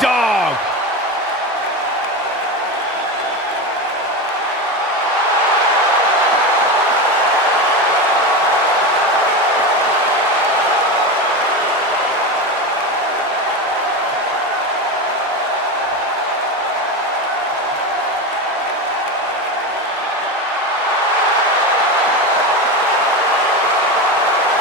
dog.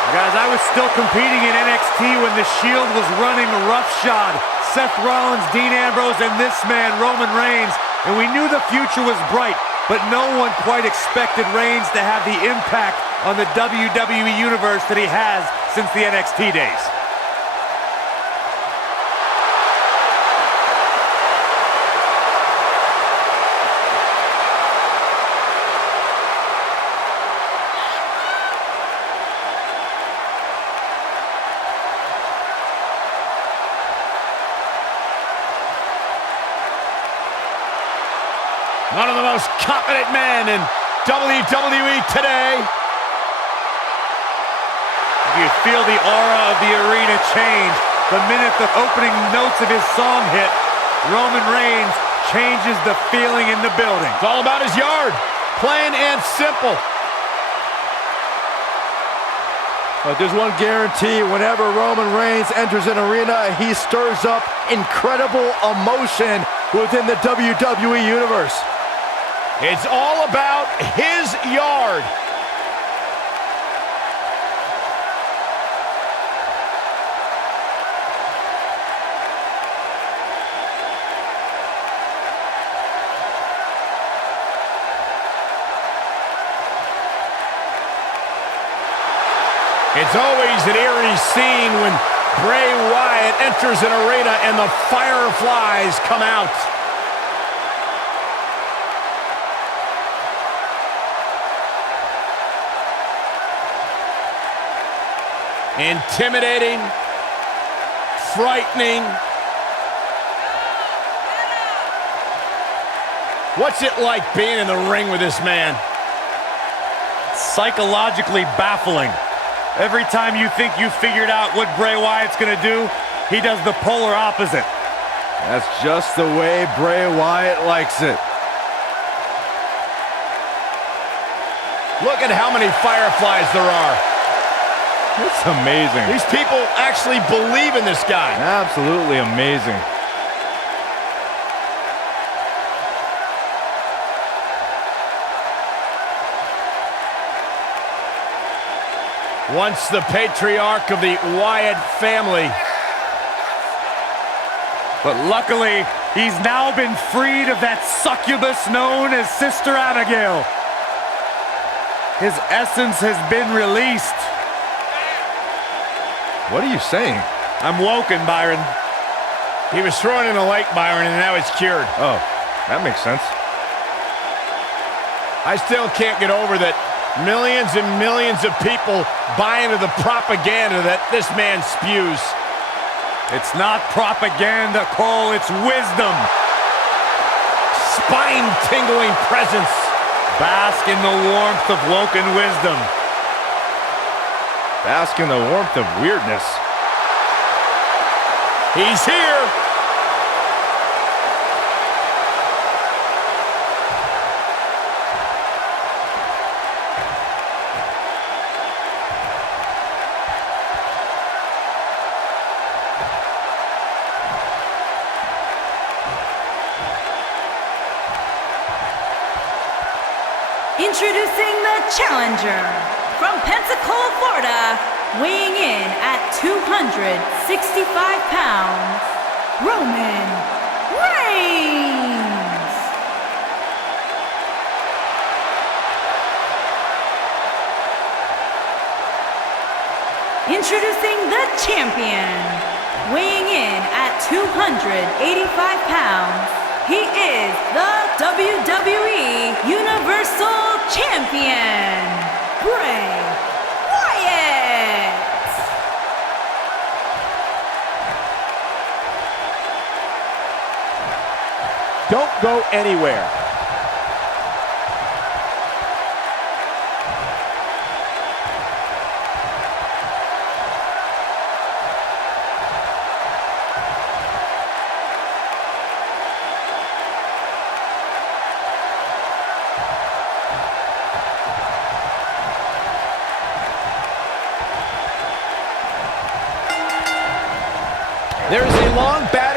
Guys, I was still competing in NXT when the Shield was running roughshod Seth Rollins, Dean Ambrose, and this man, Roman Reigns. And we knew the future was bright, but no one quite expected Reigns to have the impact on the WWE Universe that he has since the NXT days. One of the most confident men in WWE today. You feel the aura of the arena change the minute the opening notes of his song hit. Roman Reigns changes the feeling in the building. It's all about his yard, plain and simple. But there's one guarantee: whenever Roman Reigns enters an arena, he stirs up incredible emotion within the WWE Universe. It's all about his yard. It's always an eerie scene when Bray Wyatt enters an arena and the fireflies come out. Intimidating, frightening. What's it like being in the ring with this man? Psychologically baffling. Every time you think you figured out what Bray Wyatt's gonna do, he does the polar opposite. That's just the way Bray Wyatt likes it. Look at how many fireflies there are. It's amazing. These people actually believe in this guy. Absolutely amazing. Once the patriarch of the Wyatt family. But luckily, he's now been freed of that succubus known as Sister Abigail. His essence has been released. What are you saying? I'm woken, Byron. He was thrown in a lake, Byron, and now it's cured. Oh, that makes sense. I still can't get over that millions and millions of people buy into the propaganda that this man spews. It's not propaganda, Cole, it's wisdom. Spine-tingling presence. Bask in the warmth of woken wisdom. Bask in the warmth of weirdness. He's here. Introducing the challenger from Pensacola, Florida, weighing in at 265 pounds, Roman Reigns. Introducing the champion, weighing in at 285 pounds, he is the WWE Universal Champion, Bray Wyatt. Don't go anywhere.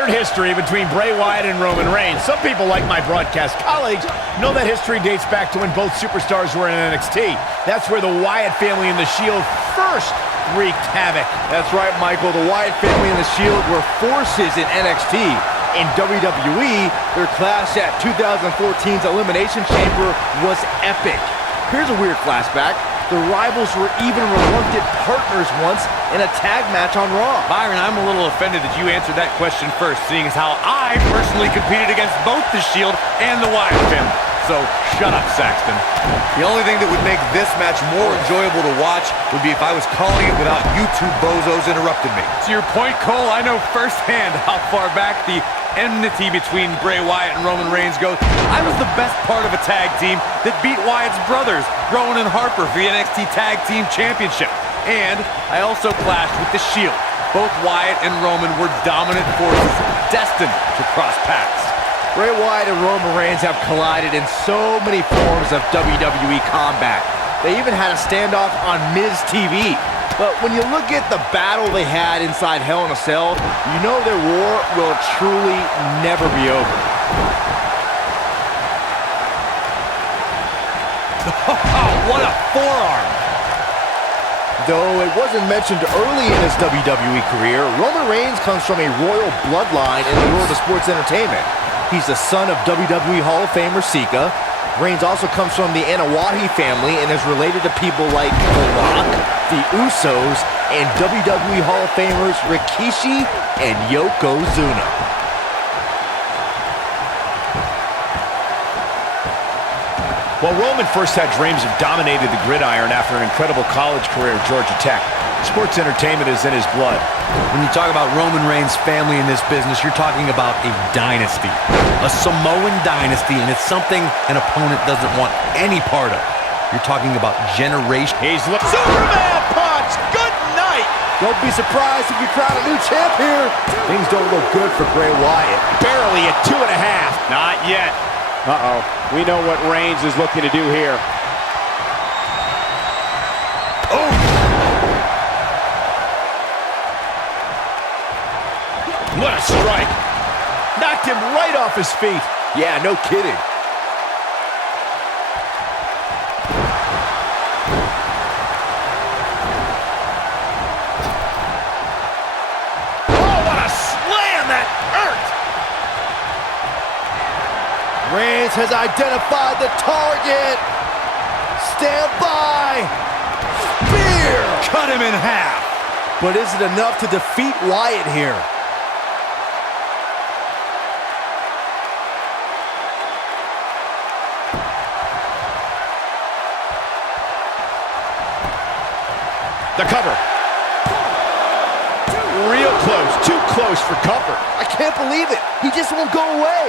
shattered history between Bray Wyatt and Roman Reigns. Some people, like my broadcast colleagues, know that history dates back to when both superstars were in NXT. That's where the Wyatt family and the Shield first wreaked havoc. That's right, Michael. The Wyatt family and the Shield were forces in NXT. In WWE, their clash at 2014's Elimination Chamber was epic. Here's a weird flashback. The rivals were even reluctant partners once in a tag match on Raw. Byron, I'm a little offended that you answered that question first, seeing as how I personally competed against both the Shield and the Wyatt family. So, shut up, Saxton. The only thing that would make this match more enjoyable to watch would be if I was calling it without you two bozos interrupting me. To your point, Cole, I know firsthand how far back the enmity between Bray Wyatt and Roman Reigns goes. I was the best part of a tag team that beat Wyatt's brothers, Rowan and Harper, for the NXT Tag Team Championship. And I also clashed with the Shield. Both Wyatt and Roman were dominant forces, destined to cross paths. Bray Wyatt and Roman Reigns have collided in so many forms of WWE combat. They even had a standoff on Miz TV. But when you look at the battle they had inside Hell in a Cell, you know their war will truly never be over. What a forearm! Though it wasn't mentioned early in his WWE career, Roman Reigns comes from a royal bloodline in the world of sports entertainment. He's the son of WWE Hall of Famer Sika. Reigns also comes from the Anawahi family and is related to people like The Rock, the Usos, and WWE Hall of Famers Rikishi and Yokozuna. While Roman first had dreams of dominating the gridiron after an incredible college career at Georgia Tech, sports entertainment is in his blood. When you talk about Roman Reigns' family in this business, you're talking about a dynasty. A Samoan dynasty, and it's something an opponent doesn't want any part of. You're talking about generations. He's Superman punch! Good night! Don't be surprised if we crown a new champ here. Things don't look good for Bray Wyatt. Barely at 2.5. Not yet. Uh-oh. We know what Reigns is looking to do here. Oh! What a strike! Knocked him right off his feet. Yeah, no kidding. Oh, what a slam! That hurt! Reigns has identified the target. Stand by. Spear. Cut him in half. But is it enough to defeat Wyatt here? The cover. Real close. Too close for cover. I can't believe it. He just won't go away.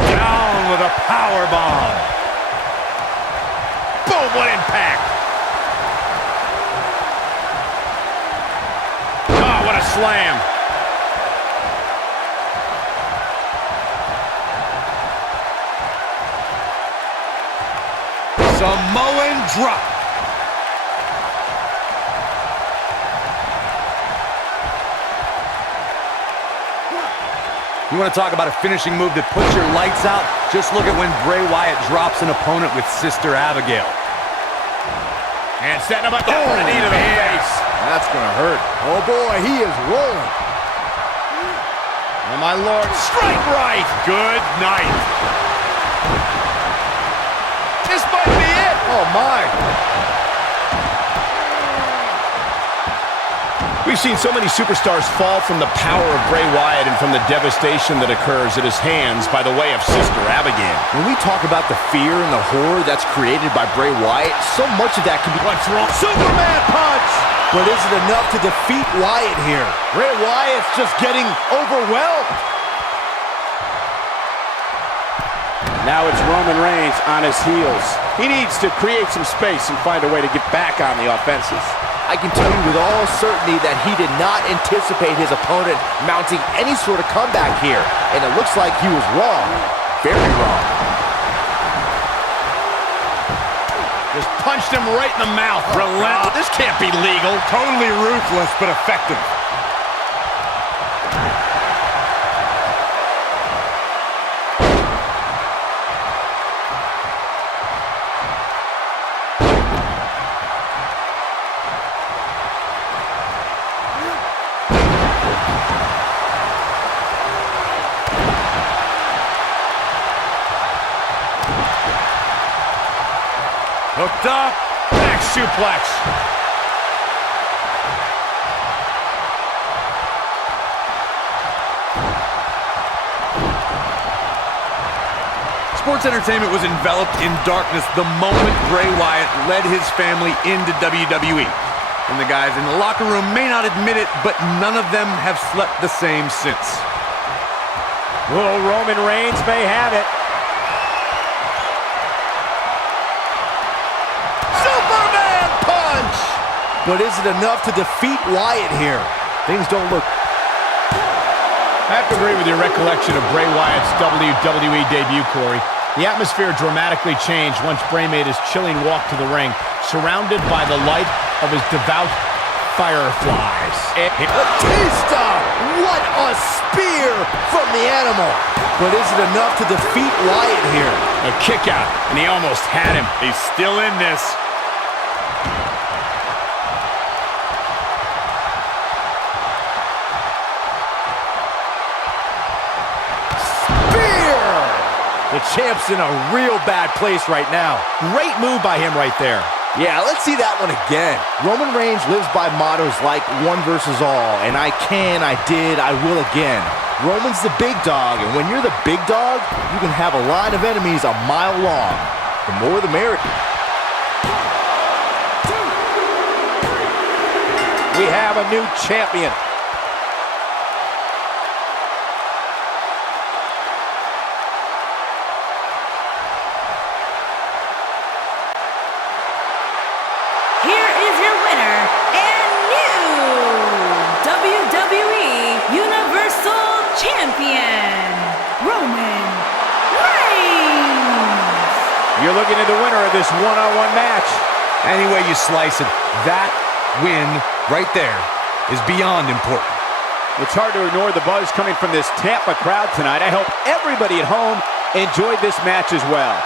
Down with a power bomb. Boom, what impact. Oh, what a slam. Samoan drop. You want to talk about a finishing move that puts your lights out? Just look at when Bray Wyatt drops an opponent with Sister Abigail. And setting him up there for a knee to the face. That's gonna hurt. Oh boy, he is rolling. Oh my lord, strike right. Good night. This might be it. Oh my. We've seen so many superstars fall from the power of Bray Wyatt and from the devastation that occurs at his hands by the way of Sister Abigail. When we talk about the fear and the horror that's created by Bray Wyatt, so much of that can be... What's wrong? Superman punch! But is it enough to defeat Wyatt here? Bray Wyatt's just getting overwhelmed. Now it's Roman Reigns on his heels. He needs to create some space and find a way to get back on the offensive. I can tell you with all certainty that he did not anticipate his opponent mounting any sort of comeback here. And it looks like he was wrong. Very wrong. Just punched him right in the mouth. Relentless. This can't be legal. Totally ruthless, but effective. Hooked up. Back suplex. Sports entertainment was enveloped in darkness the moment Bray Wyatt led his family into WWE. And the guys in the locker room may not admit it, but none of them have slept the same since. Oh, Roman Reigns may have it. Superman punch! But is it enough to defeat Wyatt here? Things don't look... I have to agree with your recollection of Bray Wyatt's WWE debut, Corey. The atmosphere dramatically changed once Bray made his chilling walk to the ring, surrounded by the light of his devout fireflies. Batista! What a spear from the animal! But is it enough to defeat Wyatt here? A kick out, and he almost had him. He's still in this. The champ's in a real bad place right now. Great move by him right there. Yeah, let's see that one again. Roman Reigns lives by mottos like one versus all, and I can, I did, I will again. Roman's the big dog, and when you're the big dog, you can have a line of enemies a mile long. The more the merrier. We have a new champion. Here is your winner and new WWE Universal Champion, Roman Reigns. You're looking at the winner of this one-on-one match. Any way you slice it, that win right there is beyond important. It's hard to ignore the buzz coming from this Tampa crowd tonight. I hope everybody at home enjoyed this match as well.